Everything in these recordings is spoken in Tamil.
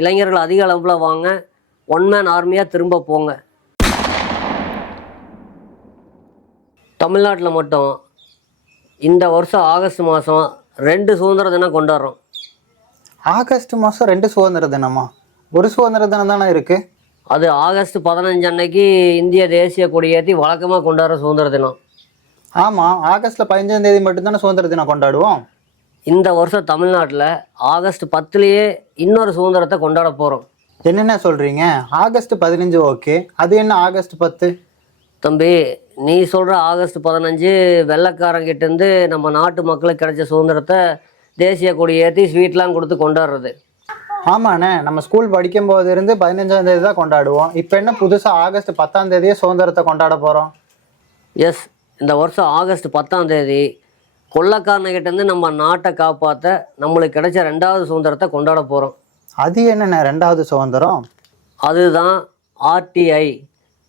இளைஞர்கள் அதிக அளவில் வாங்க ஒன் மேன் ஆர்மியாக திரும்ப போங்க. தமிழ்நாட்டில் மட்டும் இந்த வருஷம் ஆகஸ்ட் மாதம் ரெண்டு சுதந்திர தினம் கொண்டாடுறோம். ஆகஸ்ட் மாதம் ரெண்டு சுதந்திர தினமா? ஒரு சுதந்திர தினம் தானே இருக்கு? அது ஆகஸ்ட் பதினஞ்சு அன்னைக்கு இந்திய தேசிய கொடியேற்றி வழக்கமாக கொண்டாடுற சுதந்திர தினம். ஆமாம் ஆகஸ்ட்ல பதினஞ்சாம் தேதி மட்டும்தானே சுதந்திர தினம் கொண்டாடுவோம்? இந்த வருஷம் தமிழ்நாட்டில் ஆகஸ்ட் பத்துலேயே இன்னொரு சுதந்திரத்தை கொண்டாட போகிறோம் என்னென்ன சொல்றீங்க? ஆகஸ்ட் பதினஞ்சு ஓகே. அது என்ன ஆகஸ்ட் பத்து? தம்பி நீ சொல்கிற ஆகஸ்ட் பதினஞ்சு வெள்ளைக்காரங்கிட்டேருந்து நம்ம நாட்டு மக்களுக்கு கிடைச்ச சுதந்திரத்தை தேசிய கொடி ஏற்றி ஸ்வீட்லாம் கொடுத்து கொண்டாடுறது. ஆமாண்ணே. நம்ம ஸ்கூல் படிக்கும் போது இருந்து பதினஞ்சாம் தேதி தான் கொண்டாடுவோம். இப்போ என்ன புதுசாக ஆகஸ்ட் பத்தாம் தேதியே சுதந்திரத்தை கொண்டாட போகிறோம் எஸ் இந்த வருஷம் ஆகஸ்ட் பத்தாம் தேதி கொள்ளக்காரனுக்கிட்டேருந்து நம்ம நாட்டை காப்பாற்ற நம்மளுக்கு கிடைச்ச ரெண்டாவது சுதந்திரத்தை கொண்டாட போகிறோம் அது என்னண்ணே ரெண்டாவது சுதந்திரம்? அதுதான் ஆர்டிஐ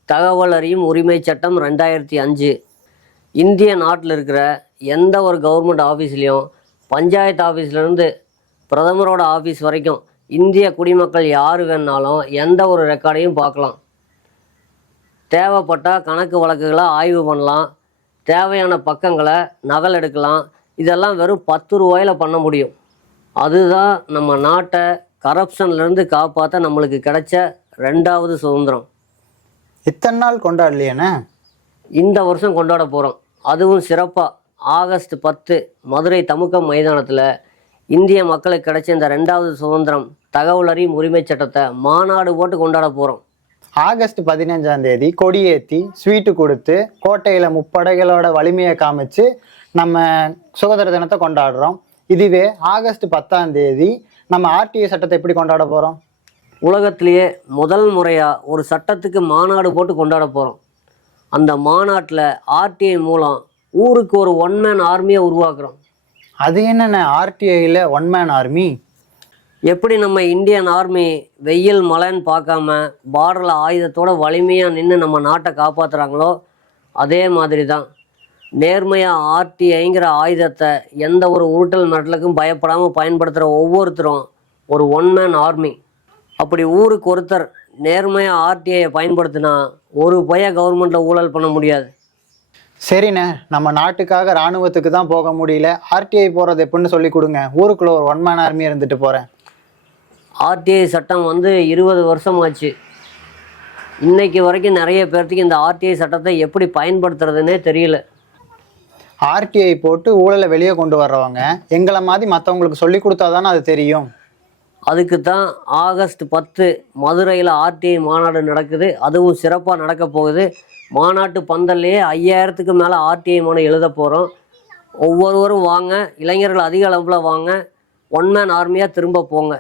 தகவல் அறியும் உரிமை சட்டம் ரெண்டாயிரத்தி அஞ்சு. இந்திய நாட்டில் இருக்கிற எந்த ஒரு கவர்மெண்ட் ஆஃபீஸ்லேயும் பஞ்சாயத்து ஆஃபீஸ்லேருந்து பிரதமரோட ஆஃபீஸ் வரைக்கும் இந்திய குடிமக்கள் யார் வேணாலும் எந்த ஒரு ரெக்கார்டையும் பார்க்கலாம். தேவைப்பட்டால் கணக்கு வழக்குகளை ஆய்வு பண்ணலாம். தேவையான பக்கங்களை நகல் எடுக்கலாம். இதெல்லாம் வெறும் பத்து ரூபாயில் பண்ண முடியும். அதுதான் நம்ம நாட்டை கரப்ஷன்லேருந்து காப்பாற்ற நம்மளுக்கு கிடைச்ச ரெண்டாவது சுதந்திரம். இத்தனை நாள் கொண்டாடலையேண்ணே இந்த வருஷம் கொண்டாட போகிறோம் அதுவும் சிறப்பாக ஆகஸ்ட் பத்து மதுரை தமுக்கம் மைதானத்தில் இந்திய மக்களுக்கு கிடைச்ச இந்த ரெண்டாவது சுதந்திரம் தகவல் அறியும் உரிமை சட்டத்தை மாநாடு போட்டு கொண்டாட போகிறோம் ஆகஸ்ட் பதினஞ்சாம் தேதி கொடியேற்றி ஸ்வீட்டு கொடுத்து கோட்டையில் முப்படைகளோட வலிமையை காமிச்சு நம்ம சுதந்திர தினத்தை கொண்டாடுறோம். இதுவே ஆகஸ்ட் பத்தாம் தேதி நம்ம ஆர்டிஐ சட்டத்தை எப்படி கொண்டாட போகிறோம் உலகத்திலேயே முதல் முறையாக ஒரு சட்டத்துக்கு மாநாடு போட்டு கொண்டாட போகிறோம் அந்த மாநாட்டில் ஆர்டிஐ மூலம் ஊருக்கு ஒரு ஒன் மேன் ஆர்மியை உருவாக்குறோம். அது என்னென்ன? ஆர்டிஐயில் ஒன் மேன் ஆர்மி எப்படி நம்ம இந்தியன் ஆர்மி வெயில் மழைன்னு பார்க்காம பார்டரில் ஆயுதத்தோட வலிமையாக நின்று நம்ம நாட்டை காப்பாற்றுறாங்களோ அதே மாதிரி தான் நேர்மையாக ஆர்டிஐங்கிற ஆயுதத்தை எந்த ஒரு உருட்டல் மிரட்டலுக்கும் பயப்படாமல் பயன்படுத்துகிற ஒவ்வொருத்தரும் ஒரு ஒன் மேன் ஆர்மி அப்படி ஊருக்கு ஒருத்தர் நேர்மையாக ஆர்டிஐயை பயன்படுத்தினா ஒரு பய கவர்மெண்ட்டில் ஊழல் பண்ண முடியாது. சரிண்ணே நம்ம நாட்டுக்காக ராணுவத்துக்கு தான் போக முடியல. ஆர்டிஐ போகிறது எப்படின்னு சொல்லி கொடுங்க. ஊருக்குள்ளே ஒரு ஒன் மேன் ஆர்மி இருந்துட்டு போகிறேன் ஆர்டிஐ சட்டம் வந்து இருபது வருஷம் ஆச்சு இன்னைக்கு வரைக்கும் நிறைய பேர்த்துக்கு இந்த ஆர்டிஐ சட்டத்தை எப்படி பயன்படுத்துறதுன்னே தெரியல. ஆர்டிஐ போட்டு ஊழலை வெளியே கொண்டு வர்றவங்க எங்களை மாதிரி மற்றவங்களுக்கு சொல்லி கொடுத்தா தானே அது தெரியும். அதுக்கு தான் ஆகஸ்ட் பத்து மதுரையில் ஆர்டிஐ மாநாடு நடக்குது. அதுவும் சிறப்பாக நடக்க போகுது. மாநாட்டு பந்தல்லையே ஐயாயிரத்துக்கு மேலே ஆர்டிஐ மனு எழுத போகிறோம் ஒவ்வொருவரும் வாங்க இளைஞர்கள் அதிக அளவில் வாங்க ஒன் மேன் ஆர்மியாக திரும்ப போங்க.